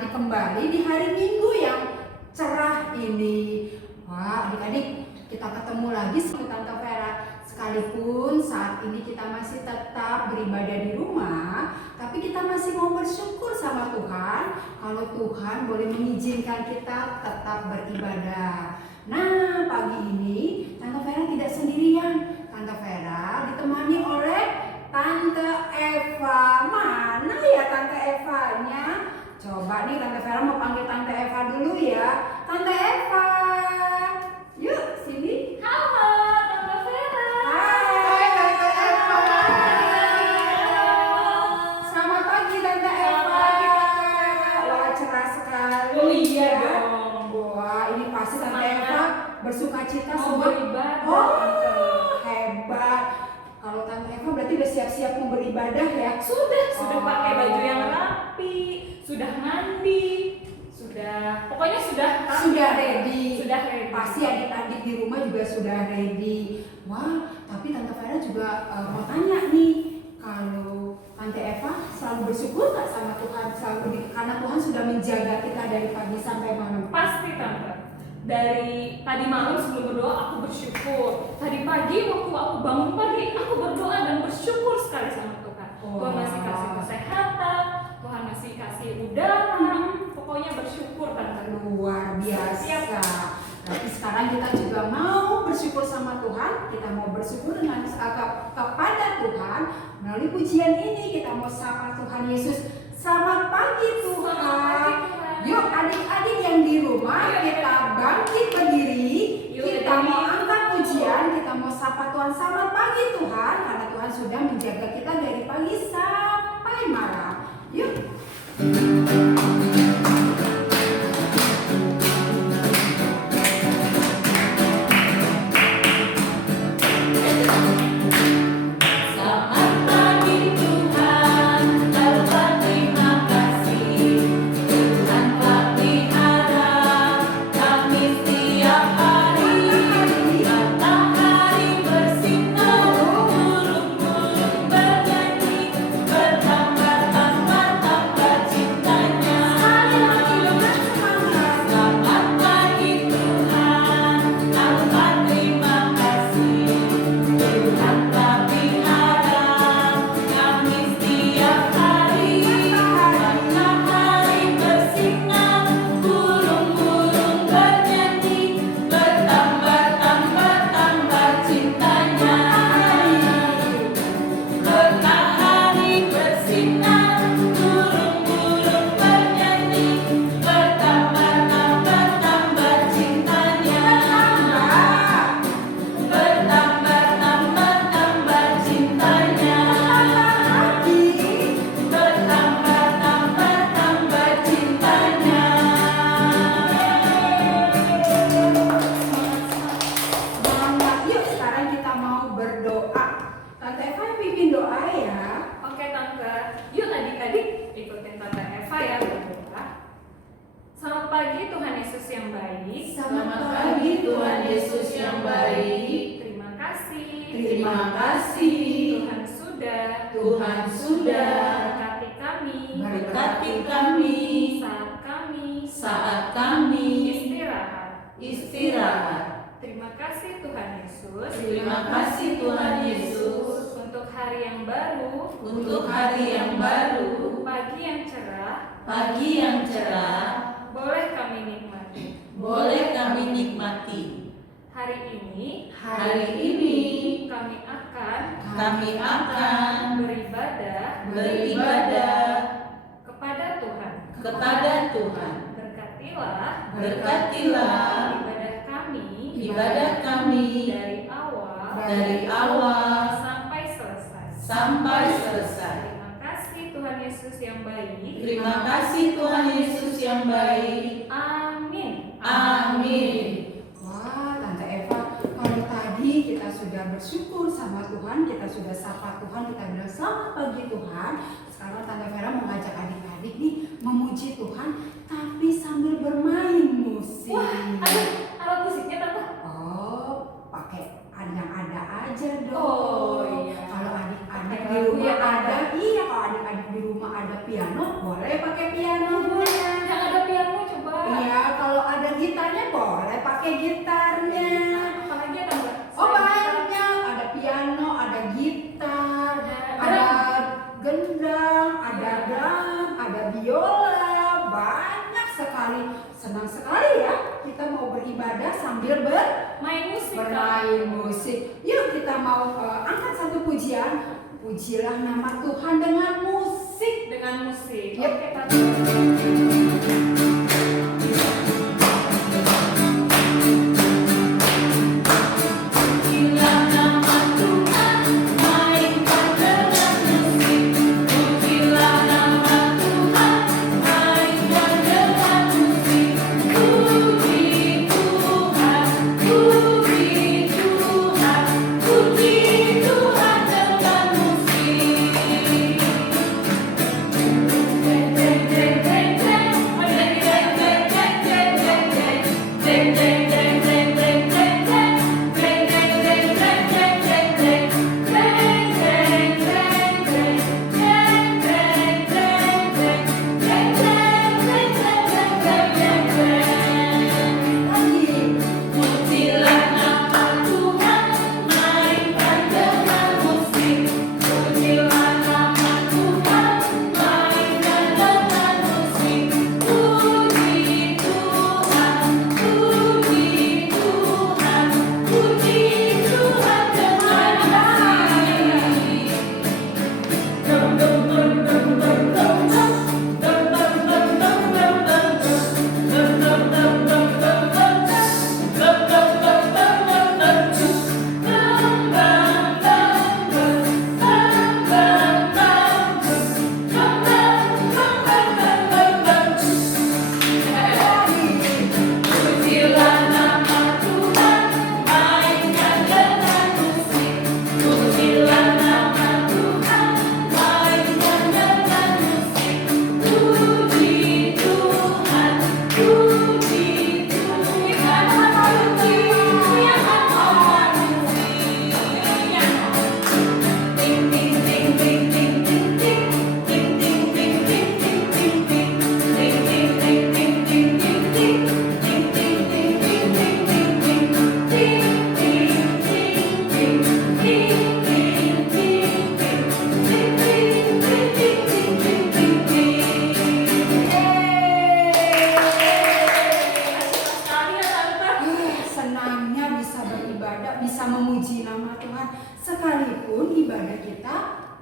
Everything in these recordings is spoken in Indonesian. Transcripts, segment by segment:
adik-adik kembali di hari Minggu yang cerah ini. Wah, adik-adik, kita ketemu lagi sama Tante Vera. Sekalipun saat ini kita masih tetap beribadah di rumah, tapi kita masih mau bersyukur sama Tuhan kalau Tuhan boleh mengizinkan kita tetap beribadah. Nah, pagi ini Tante Vera tidak sendirian. Tante Vera ditemani oleh Tante Eva. Mana ya Tante Evanya? Coba nih Tante Vera mau panggil Tante Eva dulu ya. Tante Eva, yuk sini. Halo Tante Vera. Hai Tante Eva. Selamat pagi Tante Eva. Wah, cerah sekali. Oh iya ya. dong. Wah, ini pasti Tante Eva bersuka cita Mau beribadah. Oh, hebat. Kalau Tante Eva berarti udah siap-siap mau beribadah ya? Sudah pakai baju yang rapi, sudah mandi, pokoknya sudah ready. Sudah ready. Pasti adik-adik di rumah juga sudah ready. Wah, tapi Tante Vera juga mau tanya nih, kalau Tante Eva selalu bersyukur nggak sama Tuhan karena Tuhan sudah menjaga kita dari pagi sampai malam? Pasti Tante. Dari tadi malam sebelum berdoa aku bersyukur. Tadi pagi waktu aku bangun pagi aku berdoa dan bersyukur sekali sama Tuhan. Tuhan masih kasih kesehatan, Tuhan masih kasih udara. Pokoknya bersyukur Tante. Luar biasa. Tapi sekarang kita juga mau bersyukur sama Tuhan. Kita mau bersyukur dengan kepada Tuhan melalui pujian ini. Kita mau sapa Tuhan Yesus. Selamat pagi Tuhan. Selamat pagi, Tuhan. Yuk adik-adik yang di rumah, kita bangkit berdiri. Kita mau angkat pujian. Kita mau sapa Tuhan. Selamat pagi Tuhan. Karena Tuhan sudah menjaga kita dari pagi sampai malam. Yuk. Terima kasih. Tuhan sudah berkati kami saat kami istirahat. Terima kasih Tuhan Yesus. Terima kasih Tuhan Yesus untuk hari yang baru, pagi yang cerah, boleh kami nikmati. Hari ini kami akan beribadah kepada Tuhan. Berkatilah ibadah kami dari awal sampai selesai. Terima kasih Tuhan Yesus yang baik. Amin. Wah, Tante Eva, kalau tadi kita sudah bersyukur sama Tuhan, kita sudah sapa Tuhan, kita bilang selamat pagi Tuhan. Sekarang Tante Vera mengajak adik-adik nih memuji Tuhan, tapi sambil bermain musik. Wah, ada alat musiknya Tante? Oh, pakai yang ada aja dong. Oh iya. Kalau adik-adik di Pakai rumah lagu ya, ada, iya kalau adik-adik di rumah ada piano, boleh pakai piano boleh. pakai gitarnya. Apalagi ada nggak? Oh Selain banyak, ada piano, ada gitar, Ada ada gendang, ada drum, ada biola, banyak sekali. Senang sekali ya kita mau beribadah sambil main musik. Kak. bermain musik. Yuk kita mau angkat satu pujian. Pujilah nama Tuhan dengan musik. Dengan musik. Yep. Oke, Kak. Pujilah nama Tuhan, mainkan dengan musik. Pujilah nama Tuhan, mainkan dengan musik. Puji Tuhan, puji Tuhan, puji Tuhan dengan musik. Jeng jeng jeng jeng jeng, jeng jeng jeng jeng jeng jeng jeng, jeng jeng jeng jeng jeng jeng jeng. Pujilah nama Tuhan, mainkan dengan musik. Pujilah nama Tuhan, mainkan dengan musik. Puji Tuhan, puji Tuhan, puji Tuhan dengan musik. Dum dum dum dum dum dum dum. Dum dum dum dum dum dum dum. Dum dum dum dum dum dum dum. Dum dum dum dum dum dum. Dum dum dum dum. Dum dum dum dum. Dum dum dum dum dum dum. Pujilah nama Tuhan, mainkan dengan musik. Pujilah nama Tuhan, mainkan dengan musik. Puji Tuhan, puji Tuhan, puji Tuhan musik. Ting ting ting ting ting ting ting. Ting ting ting ting ting ting ting. Ting ting ting ting ting ting ting. Ting ting ting ting ting ting ting. Ting ting ting ting. Ting ting ting ting. Ting ting ting ting ting ting ting. Sekali ya, Tante. Senangnya bisa beribadah, bisa memuji nama Tuhan. Sekalipun ibadah kita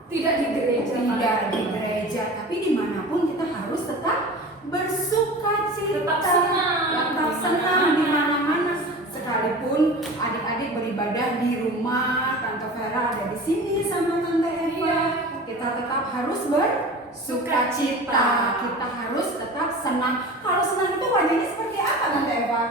Tidak di gereja. tidak di gereja, tapi dimanapun kita harus tetap bersuka cita, Tetap senang. tetap senang di mana-mana. Sekalipun adik-adik beribadah di rumah, Tante Vera ada di sini sama Tante Eva, Iya. kita tetap harus bersuka cita. Kita harus tetap senang. Kalau senang itu wajahnya seperti apa, Tante Eva?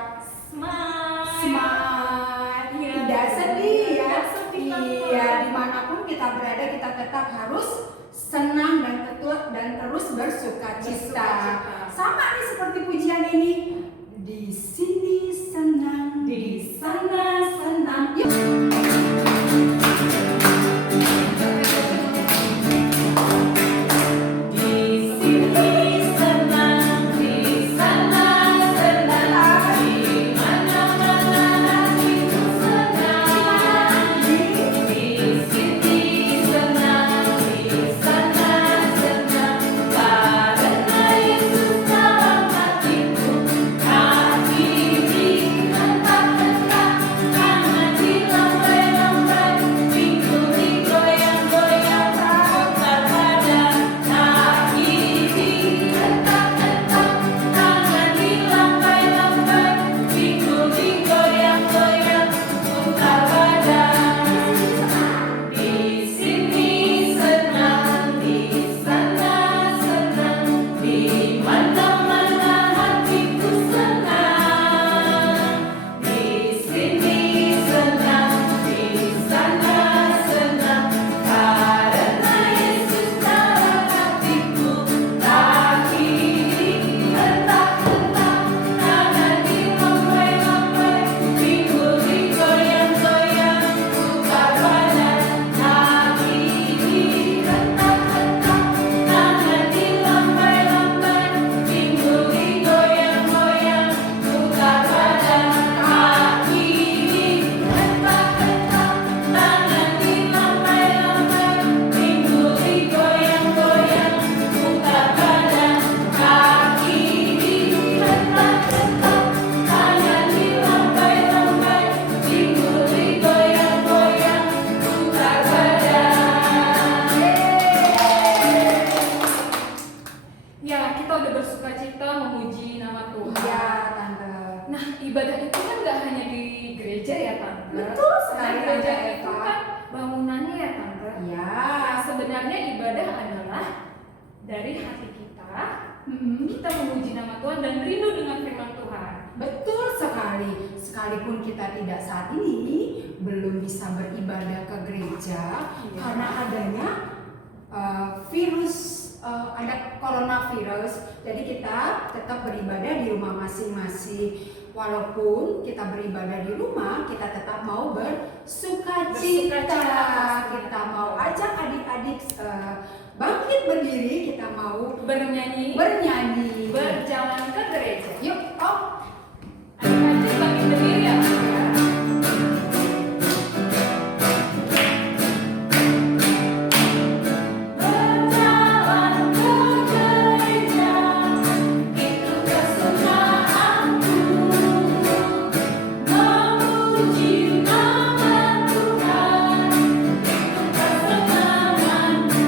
Smile. Smile, Iya. tidak sedih ya. Tidak sedih, Tante. Iya, dimanapun kita berada kita tetap harus senang dan terus bersuka cita. Bersuka cita. Sama nih seperti pujian ini. Di sini senang, di sana senang. Yuk. Di sini senang, di sana senang, di mana-mana hatiku senang. Di sini senang, di sana senang, karena Yesus dalam hatiku. Hati ini tetap tenang, kita udah bersuka cita memuji nama Tuhan. Iya, Tante. Nah, ibadah itu kan nggak hanya di gereja ya, Tante. Betul sekali, Nah, gereja Tante itu Eva. kan bangunannya ya, Tante. Iya. Nah, sebenarnya ibadah adalah dari hati kita, kita memuji nama Tuhan dan rindu dengan firman Tuhan. Betul sekali. Sekalipun kita tidak saat ini belum bisa beribadah ke gereja karena adanya ada coronavirus. Jadi kita tetap beribadah di rumah masing-masing. Walaupun kita beribadah di rumah, kita tetap mau bersukacita. Kita mau ajak adik-adik bangkit berdiri, kita mau Bernyanyi, berjalan ke gereja. Yuk, oh. Adik-adik bangkit berdiri ya. Berjalan ke gereja, itu kesukaanku. Memuji nama Tuhan, itu kesenanganku.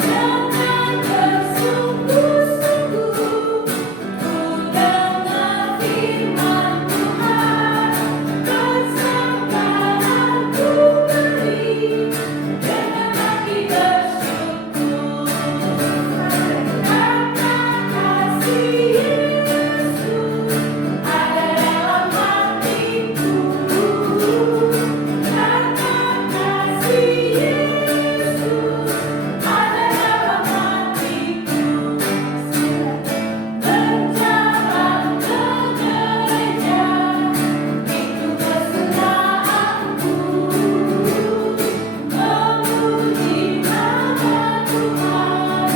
Dengan bersungguh-sungguh, ku dengar firman Tuhan. Kesembahan ku beri, dengan hati bersyukur. Karena kasih Yesus ada dalam hatiku. Karena kasih Yesus ada dalam hatiku. Berjalan ke gereja, itu kesukaanku. Memuji nama Tuhan,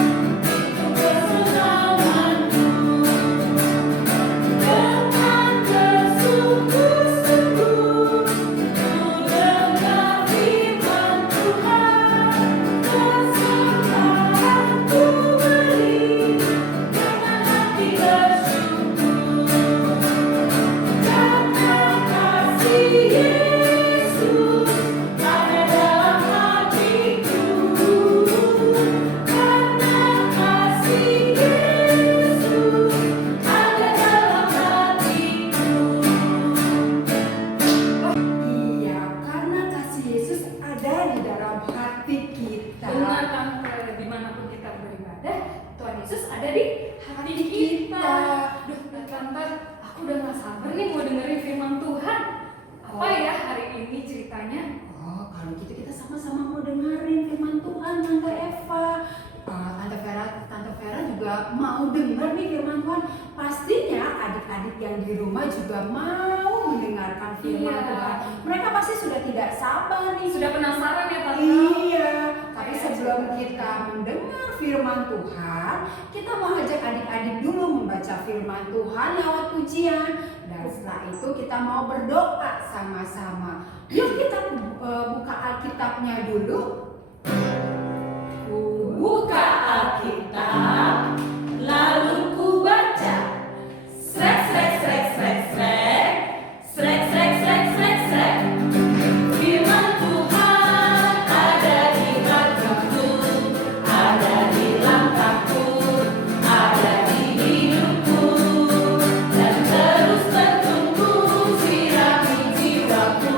itu kesenanganku. Dengan bersungguh-sungguh, ku dengar firman Tuhan. Kesembahan ku beri, dengan hati bersyukur. Karena kasih Yesus ada dalam hatiku. Karena kasih Yesus ada dalam hatiku. Iya, karena kasih Yesus ada di dalam hati kita. Benar, Tante, dimanapun kita beribadah, Tuhan Yesus ada di hati kita. Duh, Tante, aku udah gak sabar nih mau dengerin firman Tuhan. Apa ya hari ini ceritanya? Oh, kalau gitu kita sama-sama mau dengerin firman Tuhan, Tante Eva. Tante Vera juga mau dengar nih firman Tuhan. Pastinya adik-adik yang di rumah juga mau mendengarkan firman Iya. Tuhan. Mereka pasti sudah tidak sabar nih. Sudah penasaran ya, Tante? Iya, tapi sebelum kita mendengar firman Tuhan, kita mau ajak adik-adik dulu membaca firman Tuhan lewat pujian. Dan setelah itu kita mau berdoa sama-sama. Yuk kita buka Alkitabnya dulu. Buka Alkitab, lalu ku baca. Srek, srek, srek, srek, srek. Srek, srek, srek, srek, srek. Firman Tuhan ada di hatiku, ada di langkahku, ada di hidupku. Dan terus bertumbuh sirami jiwaku.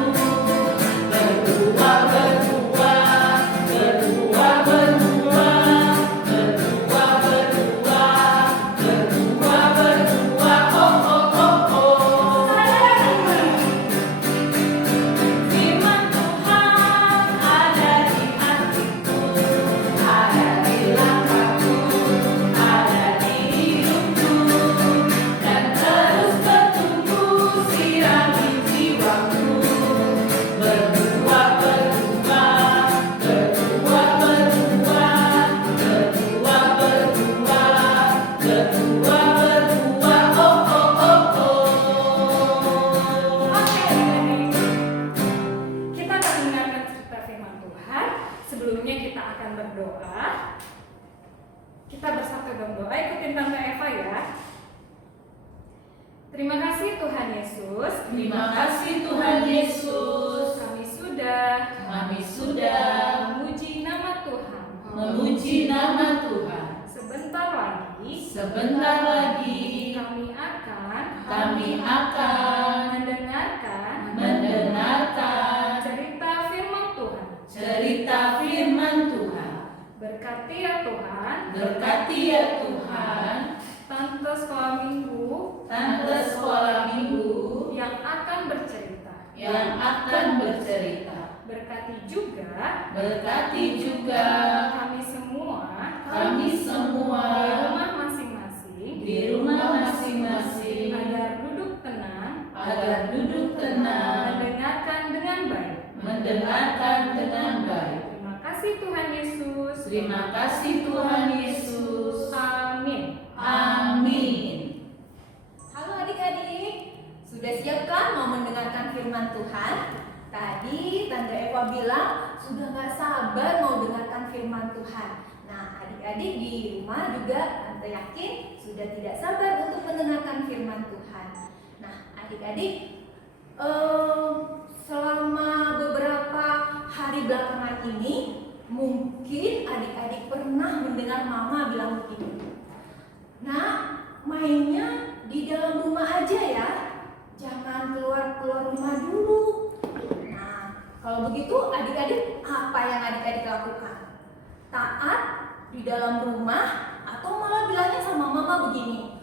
Berbuah, berbuah, berbuah, berbuah, berbuah, berbuah, berbuah, berbuah, oh, oh, oh, oh. Firman Tuhan ada di hatiku, ada di langkahku, ada di hidupku. Dan terus bertumbuh sirami jiwaku. Berbuah, berbuah, berbuah, berbuah, berbuah, berbuah, berbuah, berbuah, oh, oh, oh, oh. Oke, adik-adik. Kita akan mendengarkan cerita firman Tuhan. Sebelumnya kita akan berdoa. Kita bersatu dalam doa, ikutin Tante Eva ya. Terima kasih Tuhan Yesus. Terima kasih Tuhan Yesus. Kami sudah memuji nama Tuhan. Memuji nama Tuhan. Sebentar Sebentar lagi kami akan mendengarkan cerita firman Tuhan. Berkati ya Tuhan, Tante sekolah minggu yang akan bercerita. Berkati juga kami semua di rumah masing-masing agar duduk tenang mendengarkan dengan baik. Terima kasih Tuhan Yesus. Amin. Halo adik-adik, sudah siapkan mau mendengarkan firman Tuhan? Tadi Tante Eva bilang sudah gak sabar mau dengarkan firman Tuhan. Nah, adik-adik di rumah juga Tante yakin sudah tidak sabar untuk mendengarkan firman Tuhan. Nah, adik-adik, selama beberapa hari belakangan ini mungkin adik-adik pernah mendengar mama bilang begini, "Nah, mainnya di dalam rumah aja ya, jangan keluar rumah dulu." Nah, kalau begitu adik-adik apa yang adik-adik lakukan? Taat di dalam rumah atau malah bilangnya sama mama begini,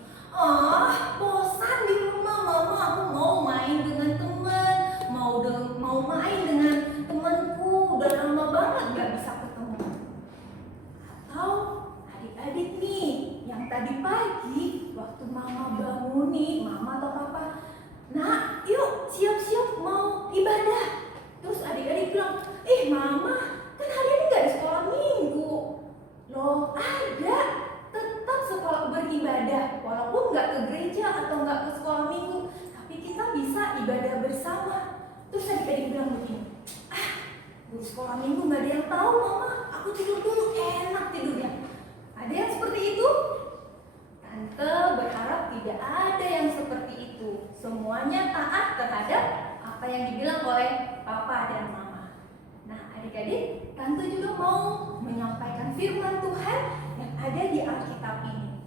bosan di rumah mama, aku mau main dengan teman, mau main dengan temanku, udah lama banget gak bisa ketemu. Atau adik-adik nih yang tadi pagi waktu mama bangunin, mama atau papa, "Nak, yuk siap-siap mau ibadah." Terus adik-adik bilang, "Mama, kan hari ini gak ada sekolah minggu." Loh, ada, tetap sekolah beribadah, walaupun gak ke gereja atau gak ke sekolah minggu, tapi kita bisa ibadah bersama. Terus adik-adik bilang begini, "Di sekolah minggu gak ada yang tahu mama, aku tidur dulu, enak tidurnya." Ada yang seperti itu? Tante berharap tidak ada yang seperti itu. Semuanya taat terhadap apa yang dibilang oleh papa dan mama. Nah, adik-adik, Tante juga mau menyampaikan firman Tuhan yang ada di Alkitab ini.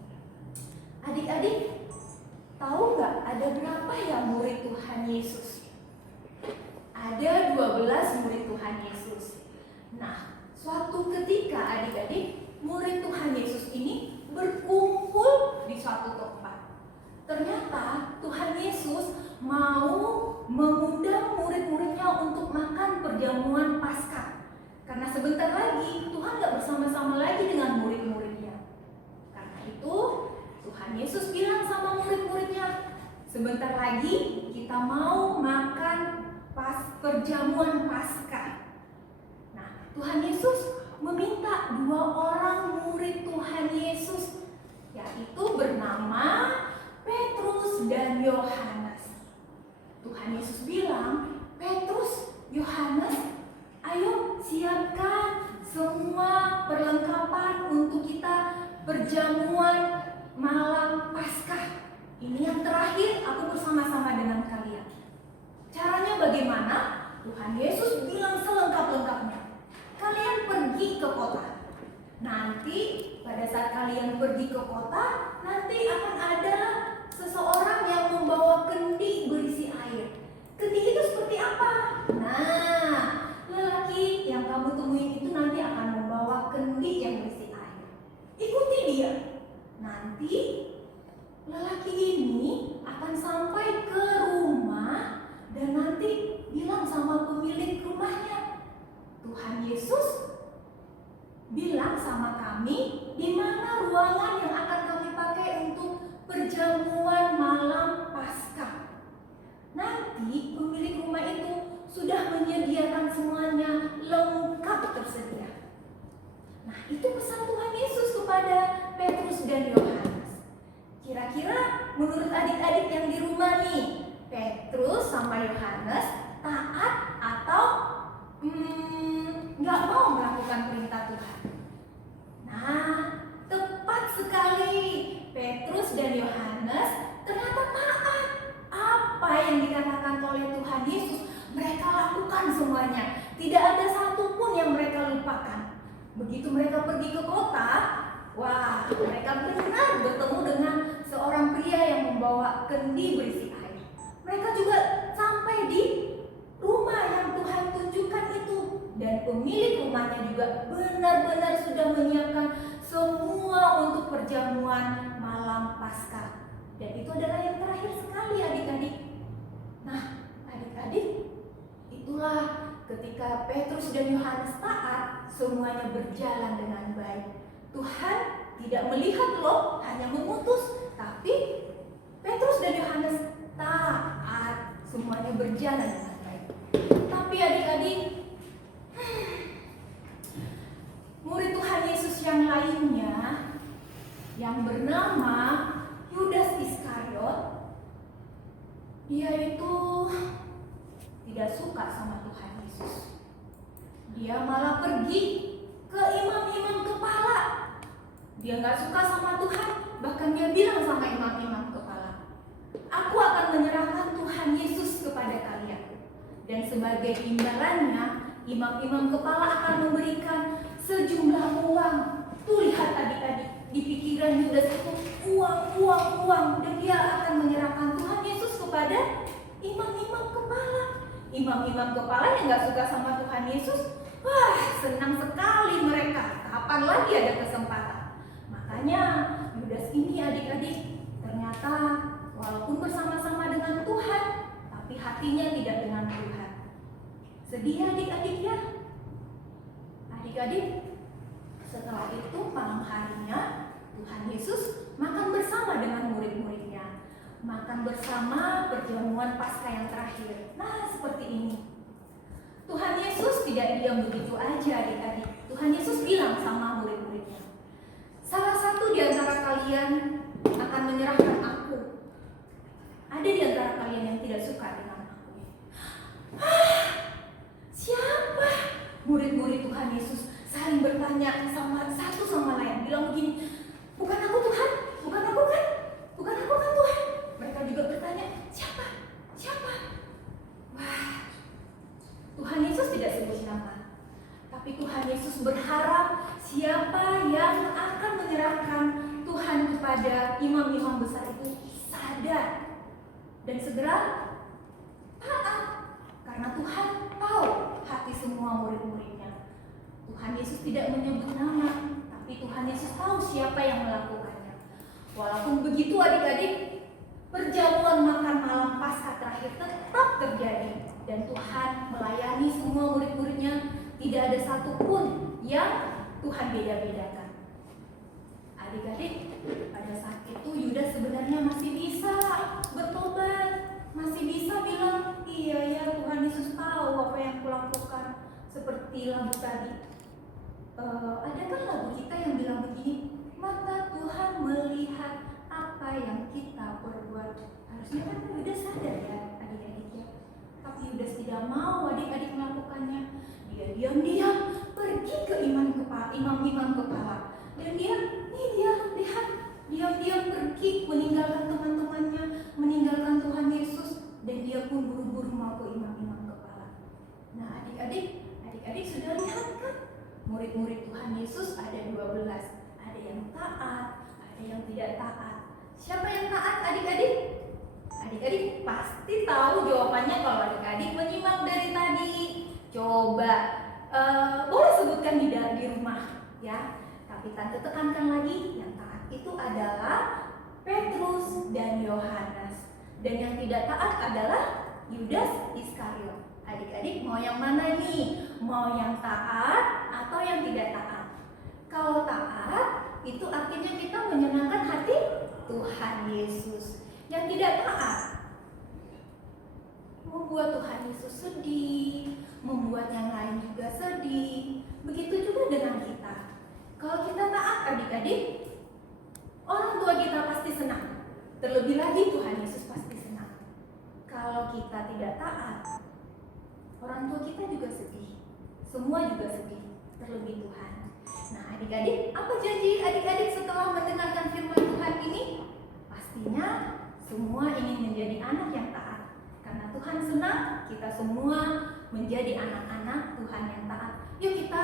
Adik-adik, tahu nggak ada berapa ya murid Tuhan Yesus? Ada 12 murid Tuhan Yesus. Nah, suatu ketika adik-adik, murid Tuhan Yesus ini berkumpul di suatu tempat. Ternyata Tuhan Yesus mau mengundang murid-muridnya untuk makan perjamuan Paskah. Karena sebentar lagi Tuhan gak bersama-sama lagi dengan murid-muridnya. Karena itu Tuhan Yesus bilang sama murid-muridnya, "Sebentar lagi kita mau makan perjamuan Paskah." Nah, Tuhan Yesus meminta 2 orang murid Tuhan Yesus, yaitu bernama Petrus dan Yohanes. Tuhan Yesus bilang, "Petrus, Yohanes, ayo siapkan semua perlengkapan untuk kita perjamuan malam Paskah. Ini yang terakhir aku bersama-sama dengan kalian." Caranya bagaimana? Tuhan Yesus bilang selengkap-lengkapnya, "Kalian pergi ke kota. Nanti pada saat kalian pergi ke kota, nanti akan ada seseorang yang membawa kendi berisi air. Kendi itu seperti apa? Nah, lelaki yang kamu temuin itu nanti akan membawa kendi yang berisi air. Ikuti dia. Nanti lelaki ini akan sampai ke rumah dan nanti bilang sama pemilik rumahnya, 'Tuhan Yesus bilang sama kami di mana ruangan yang akan kami pakai untuk perjamuan malam Paskah.' Nanti pemilik rumah itu sudah menyediakan semuanya lengkap tersedia." Nah, itu pesan Tuhan Yesus kepada Petrus dan Yohanes. Kira-kira menurut adik-adik yang di rumah nih, Petrus sama Yohanes taat atau nggak mau melakukan perintah Tuhan? Nah, tepat sekali. Petrus dan Yohanes ternyata taat. Apa yang dikatakan oleh Tuhan Yesus, mereka lakukan semuanya. Tidak ada satupun yang mereka lupakan. Begitu mereka pergi ke kota, wah, mereka benar bertemu dengan membawa kendi berisi air. Mereka juga sampai di rumah yang Tuhan tunjukkan itu. Dan pemilik rumahnya juga benar-benar sudah menyiapkan semua untuk perjamuan malam Paskah. Dan itu adalah yang terakhir sekali adik-adik. Nah, adik-adik, itulah ketika Petrus dan Yohanes taat, semuanya berjalan dengan baik. Tuhan tidak melihat loh, hanya mengutus, tapi Petrus dan Yohanes taat, semuanya berjalan dengan baik. Tapi adik-adik, murid Tuhan Yesus yang lainnya yang bernama Yudas Iskariot, dia itu tidak suka sama Tuhan Yesus. Dia malah pergi ke imam-imam kepala. Dia nggak suka sama Tuhan, bahkan dia bilang sama imam-imam kepala, "Aku akan menyerahkan Tuhan Yesus kepada kalian." Dan sebagai imbalannya, imam-imam kepala akan memberikan sejumlah uang. Tuh lihat adik-adik, di pikiran Yudas itu uang. Dan dia akan menyerahkan Tuhan Yesus kepada imam-imam kepala. Imam-imam kepala yang gak suka sama Tuhan Yesus, wah senang sekali mereka. Kapan lagi ada kesempatan? Makanya Yudas ini adik-adik ternyata walaupun bersama-sama dengan Tuhan, tapi hatinya tidak dengan Tuhan. Sedih adik-adik ya. Adik-adik, setelah itu malam harinya Tuhan Yesus makan bersama dengan murid-muridnya. Makan bersama perjamuan Paskah yang terakhir. Nah, seperti ini. Tuhan Yesus tidak diam begitu aja adik-adik. Tuhan Yesus bilang sama murid-muridnya, "Salah satu di antara kalian akan menyerahkan aku. Ada di antara kalian yang tidak suka dengan aku." Siapa? Murid-murid Tuhan Yesus saling bertanya satu sama lain, bilang begini, "Bukan aku Tuhan, bukan aku kan? Bukan aku kan Tuhan?" Mereka juga bertanya, Siapa? Wah, Tuhan Yesus tidak sebut nama. Tapi Tuhan Yesus berharap siapa yang akan menyerahkan Tuhan kepada imam-imam besar itu sadar dan segera taat. Karena Tuhan tahu hati semua murid-muridnya. Tuhan Yesus tidak menyebut nama, tapi Tuhan Yesus tahu siapa yang melakukannya. Walaupun begitu adik-adik, perjamuan makan malam Paskah terakhir tetap terjadi. Dan Tuhan melayani semua murid-muridnya, tidak ada satupun yang Tuhan beda-bedakan. Adik-adik, pada saat itu Yudas sebenarnya masih bisa bertobat, masih bisa bilang, "Iya ya, Tuhan Yesus tahu apa yang kulakukan." Seperti lagu tadi. Ada kan lagu kita yang bilang begini, "Mata Tuhan melihat apa yang kita perbuat." Harusnya kan Yudas sadar ya adik-adik ya. Tapi Yudas tidak mau adik-adik melakukannya. Dia diam-diam pergi ke imam-imam kepala. Dan dia lihat, diam-diam pergi meninggalkan teman-temannya, meninggalkan Tuhan Yesus. Dan dia pun buru-buru mau ke imam-imam kepala. Nah adik-adik sudah lihat kan? Murid-murid Tuhan Yesus ada 12. Ada yang taat, ada yang tidak taat. Siapa yang taat adik-adik? Adik-adik pasti tahu jawabannya kalau adik-adik menyimak dari tadi. Coba boleh sebutkan di rumah ya. Tapi tante tekankan lagi, yang taat itu adalah Petrus dan Yohanes. Dan yang tidak taat adalah Yudas Iskariot. Adik-adik mau yang mana nih? Mau yang taat atau yang tidak taat? Kalau taat, itu artinya kita menyenangkan hati Tuhan Yesus. Yang tidak taat membuat Tuhan Yesus sedih, membuat yang lain juga sedih. Begitu juga dengan kita. Kalau kita taat adik-adik, orang tua kita pasti senang. Terlebih lagi Tuhan Yesus pasti senang. Kalau kita tidak taat, orang tua kita juga sedih. Semua juga sedih, terlebih Tuhan. Nah adik-adik, apa janji adik-adik setelah mendengarkan firman Tuhan ini? Pastinya semua ingin menjadi anak yang taat. Karena Tuhan senang kita semua menjadi anak-anak Tuhan yang taat. Yuk kita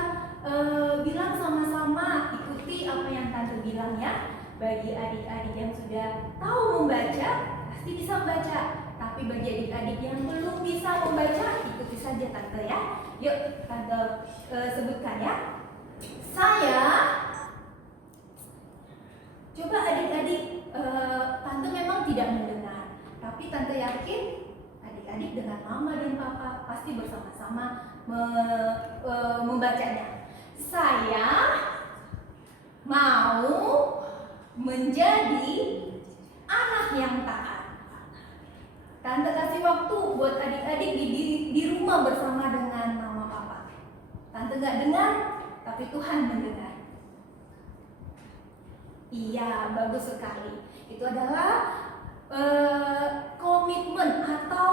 bilang sama-sama, ikuti apa yang tante bilang ya. bagi adik-adik yang sudah tahu membaca, pasti bisa membaca. Tapi bagi adik-adik yang belum bisa membaca, ikuti saja Tante ya. Yuk, Tante sebutkan ya. Saya, coba adik-adik, Tante memang tidak mendengar, tapi Tante yakin adik-adik dengan Mama dan Papa pasti bersama-sama membacanya. Saya mau menjadi anak yang taat. Tante kasih waktu buat adik-adik di rumah bersama dengan Mama Papa. Tante gak dengar, tapi Tuhan mendengar. Iya, bagus sekali. Itu adalah komitmen atau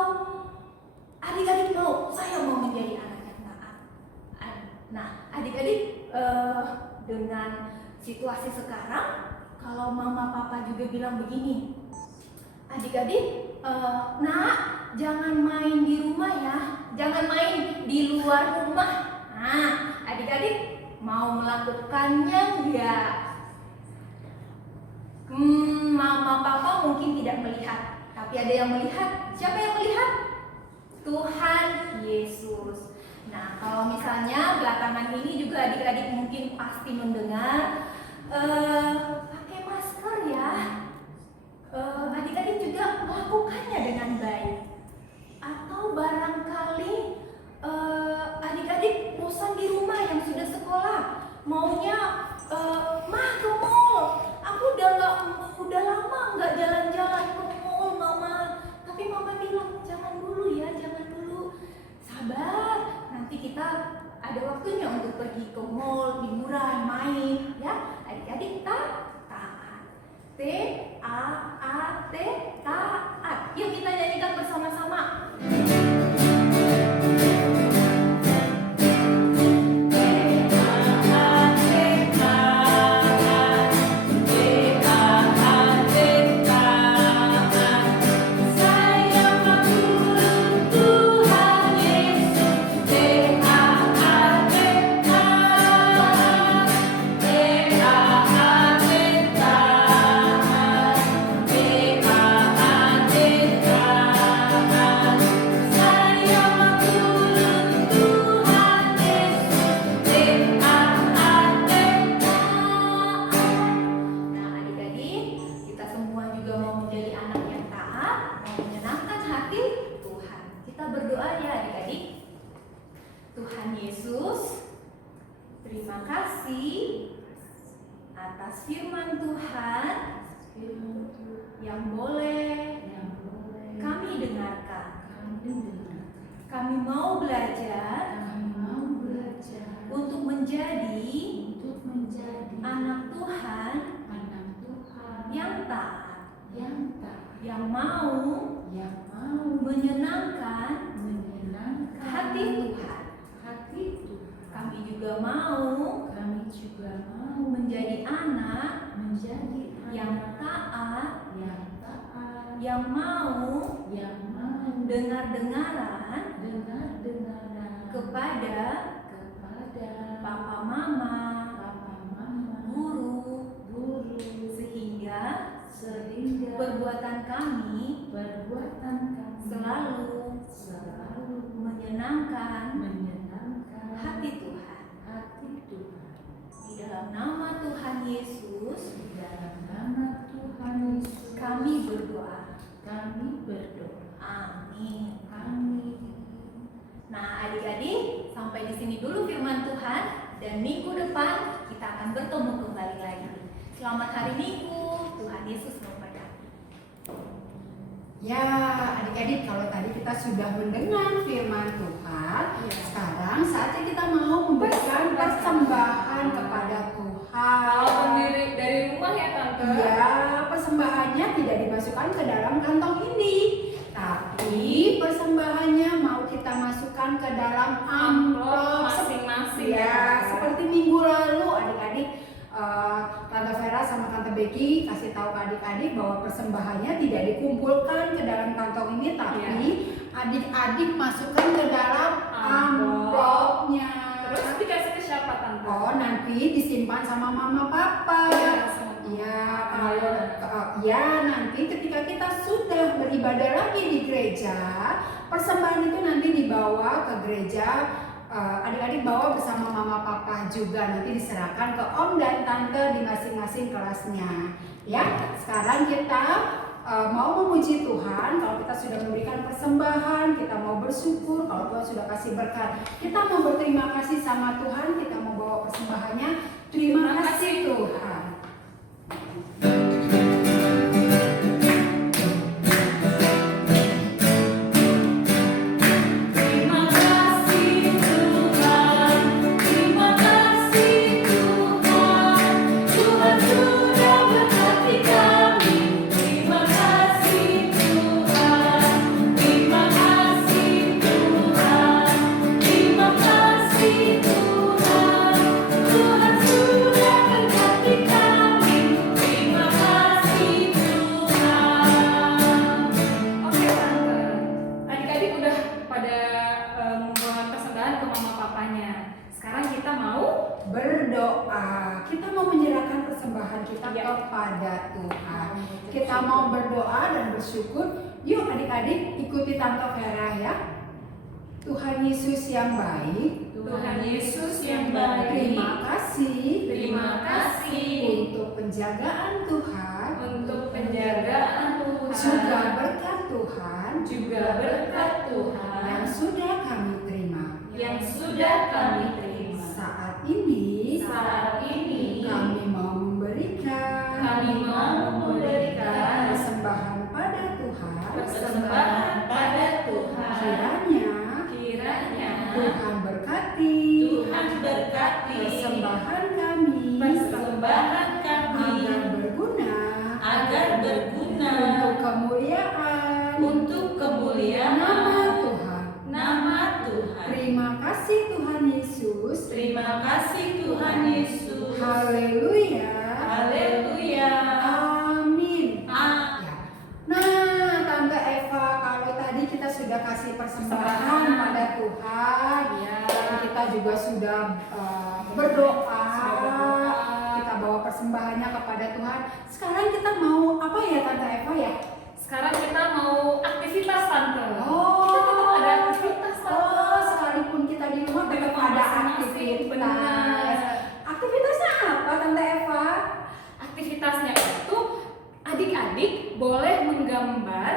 adik-adik saya mau menjadi anak yang taat. Nah, adik-adik dengan situasi sekarang, kalau Mama Papa juga bilang begini, adik-adik, nak, jangan main di rumah ya, jangan main di luar rumah. Nah, adik-adik mau melakukannya enggak? Mama Papa mungkin tidak melihat, tapi ada yang melihat. Siapa yang melihat? Tuhan Yesus. Nah, kalau misalnya belakangan ini juga adik-adik mungkin pasti mendengar pakai masker ya. Adik-adik juga melakukannya dengan baik. Atau barangkali adik-adik bosan di rumah yang sudah sekolah, maunya mah ke mall. Aku udah lama nggak jalan-jalan ke mall, Mama. Tapi Mama bilang jangan dulu ya, jangan dulu. Sabar, nanti kita ada waktunya untuk pergi ke mall, liburan, main, ya. Adik-adik taat. T-A-A-T, taat. Yuk kita nyanyikan bersama-sama. Tuhan Yesus, terima kasih atas firman Tuhan yang boleh kami dengarkan. Kami mau belajar untuk menjadi anak Tuhan yang taat, yang mau menyenangkan hati Tuhan. Kami juga mau menjadi anak yang taat, yang mau dengar-dengaran kepada Papa Mama, guru, sehingga perbuatan kami selalu menyenangkan hati Tuhan. Di dalam nama Tuhan Yesus, kami berdoa. Amin. Nah, adik-adik, sampai di sini dulu firman Tuhan, dan minggu depan kita akan bertemu kembali lagi. Selamat hari Minggu, Tuhan Yesus memberkati. Ya, adik-adik, kalau tadi kita sudah mendengar firman Tuhan, sekarang saatnya kita mau memberikan persembahan kepada Tuhan. Walaupun dari rumah ya Tante. Ya, persembahannya tidak dimasukkan ke dalam kantong ini, tapi persembahannya mau kita masukkan ke dalam amplop masing-masing. Ya, seperti minggu lalu adik-adik, Tante Vera sama Tante Becky kasih tahu ke adik-adik bahwa persembahannya tidak dikumpulkan ke dalam kantong ini, tapi adik-adik masukkan ke dalam amplopnya. Terus dikasih ke siapa Tante? Oh, nanti disimpan sama Mama Papa. Ya, Ya, kalau beribadah lagi di gereja, persembahan itu nanti dibawa ke gereja. Adik-adik bawa bersama mama papa juga, nanti diserahkan ke om dan tante di masing-masing kelasnya. Ya, sekarang kita mau memuji Tuhan. Kalau kita sudah memberikan persembahan, kita mau bersyukur. Kalau Tuhan sudah kasih berkat, kita mau berterima kasih sama Tuhan. Kita mau bawa persembahannya. Terima kasih Tuhan. Berdoa. Kita mau menyerahkan persembahan kita kepada Tuhan. Kita mau berdoa dan bersyukur. Yuk adik-adik ikuti Tante Vera ya. Tuhan Yesus yang baik, Tuhan Yesus yang baik, terima kasih untuk penjagaan Tuhan, juga berkat Tuhan yang sudah kami terima. Saat ini kami mau memberikan persembahan pada Tuhan. Kiranya Tuhan berkati persembahan kami agar berguna untuk kemuliaan nama Tuhan. Terima kasih Tuhan Yesus. Haleluya. Amin. Ya. Nah, Tante Eva, kalau tadi kita sudah kasih persembahan pada Tuhan, dan kita juga sudah berdoa, kita bawa persembahannya kepada Tuhan. Sekarang kita mau apa ya Tante Eva ya? Sekarang kita mau aktivitas Tante. Oh, Kita tetap ada aktivitas Tante. Sekalipun kita di rumah tetap ada aktivitas. Benar. Aktivitasnya apa Tante Eva? Aktivitasnya itu adik-adik boleh menggambar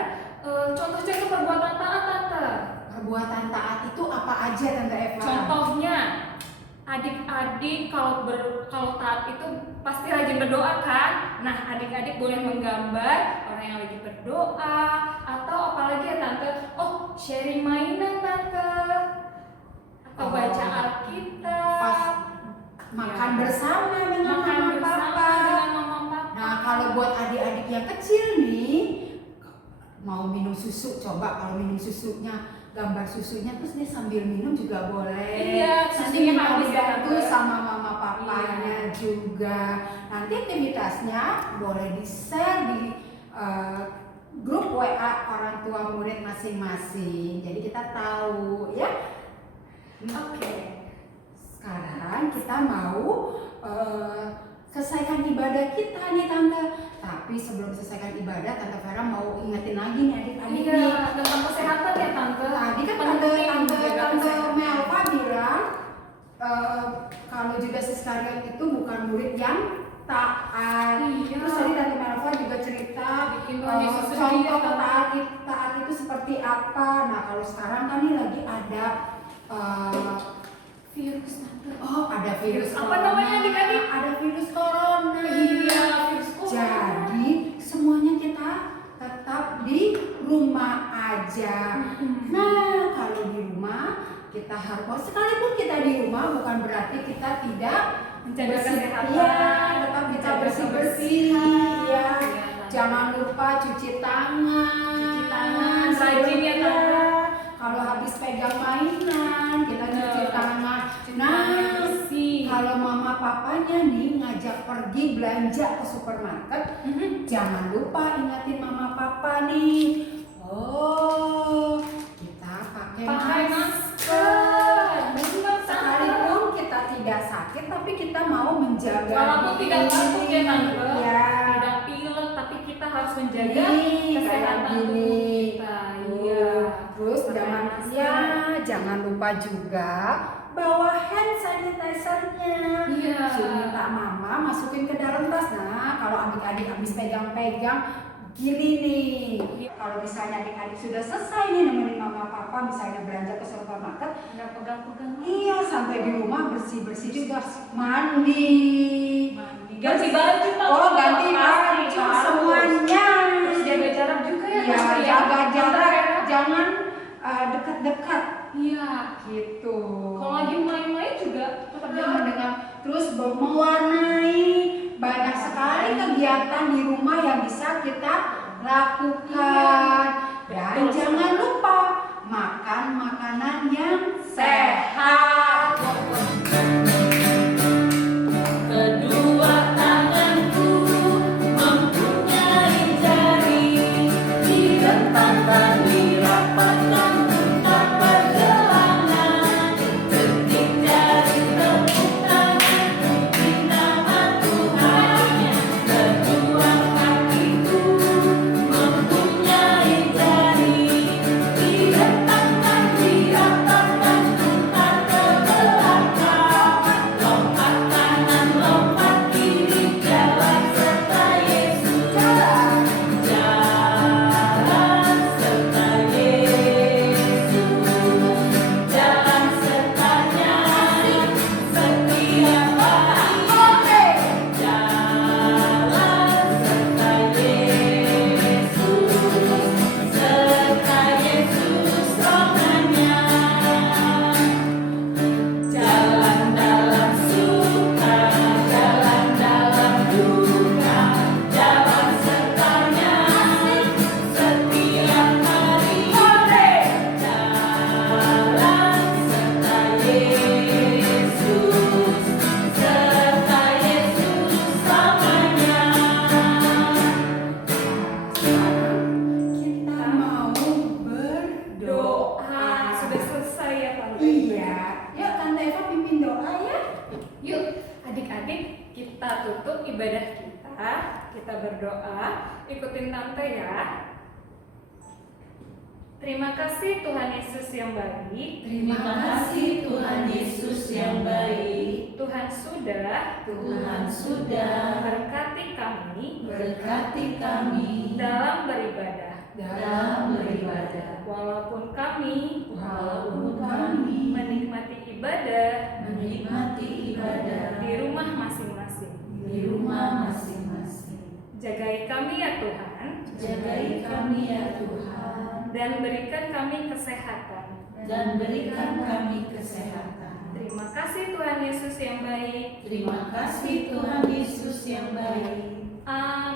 contoh-contoh perbuatan taat Tante. Perbuatan taat itu apa aja Tante Eva? Contohnya adik-adik kalau taat itu pasti rajin berdoa kan? Nah, adik-adik boleh menggambar orang yang lagi berdoa atau apalagi ya Tante? Oh, sharing mainan Tante. Atau baca Alkitab. Pas makan bersama dengan mama papa. Nah, kalau buat adik-adik yang kecil nih mau minum susu, coba kalau minum susunya gambar susunya terus dia sambil minum juga boleh. Iya, nanti susunya minta habis ya, dibantu Tante. sama mama papanya juga. Nanti aktivitasnya boleh di-share di grup WA orang tua murid masing-masing. Jadi kita tahu ya. Oke. Sekarang kita mau selesaikan ibadah kita nih Tante. Tapi sebelum selesaikan ibadah, Tante Vera mau ingetin lagi nih adik-adik nih. Iya, tentang kesehatan ya Tante. Tadi kan Penting Tante menjaga kesehatan. Melva bilang kalau Judas Iskariot itu bukan murid yang taat. Iya. Terus tadi Tante Melva juga cerita Bikin Tuhan Yesus sedih, contoh Tante. taat itu seperti apa. Nah kalau sekarang kan ini lagi ada Virus Tante. oh ada virus Apa corona. namanya, adik-adik? Ada virus corona. Iya, virus corona. Jadi semuanya kita tetap di rumah aja. Nah, kalau di rumah kita harus sekalipun kita di rumah bukan berarti kita tidak Menjaga kesehatan. Iya, tetap kita Menjaga bersih-bersih kebersihan. ya. Iya, Tante. Jangan lupa cuci tangan. Cuci tangan, rajin ya, Tante. Iya. Kalau habis pegang mainan, kita cuci Bener. Tangan tangan. yang bersih. Kalau mama papanya nih ngajak pergi belanja ke supermarket, jangan lupa ingatin mama papa nih. Oh, kita pakai masker. Benar, Tante. Sekalipun kita tidak sakit, tapi kita mau menjaga Walaupun tidak batuk ya Tante. Ya. Tidak pilek, tapi kita harus menjaga Nih, kayak kesehatan gini. tubuh lupa juga bawa hand sanitizer-nya. Iya. Minta mama masukin ke dalam tas. Nah, kalau adik-adik habis pegang-pegang gini nih. Kalau misalnya adik-adik sudah selesai nih nemenin mama papa misalnya belanja ke supermarket, Nggak pegang-pegang. iya sampai di rumah bersih-bersih juga, mandi. Ganti baju Pak. Oh, ganti Pasti, baju harus. semuanya. Terus jaga jarak juga ya. Iya, Tante, ya. jaga jarak, Ya. jangan dekat-dekat Iya. gitu. Kalau lagi main-main juga tetap Dia jalan. mendengar terus mewarnai banyak sekali kegiatan di rumah yang bisa kita lakukan. Dan Betul. jangan lupa makan makanan yang sehat. Kedua tanganku mempunyai jari, direntangkan, dirapatkan untuk pergelangan. Ketik jari tepuk tangan, puji nama Tuhan. Kedua kakiku mempunyai jari, direntangkan, dirapatkan untuk ke belakang. Lompat kanan, lompat kiri, jalan serta Yesus. Jalan serta Yesus. Jalan sertanya setiap hari. Jalan serta Yesus. Serta Yesus rohanya. Jalan dalam suka, jalan dalam duka, jalan sertanya setiap hari. Jalan serta Yesus, serta Yesus selamanya. Kita mau berdoa. Sudah selesai ya Tante. Iya. Yuk Tante Eva pimpin doa ya. Yuk adik-adik kita tutup ibadah kita. Kita berdoa. Ikutin Tante ya. Terima kasih Tuhan Yesus yang baik. Terima kasih Tuhan Yesus yang baik. Tuhan sudah Tuhan sudah berkati kami berkati kami dalam beribadah. dalam beribadah. Walaupun kami Walaupun kami menikmati ibadah menikmati ibadah di rumah masing-masing. di rumah masing-masing. Jagai kami ya Tuhan, Jagai kami ya Tuhan, dan berikan kami kesehatan. dan berikan kami kesehatan. Terima kasih Tuhan Yesus yang baik. Terima kasih Tuhan Yesus yang baik. Amin.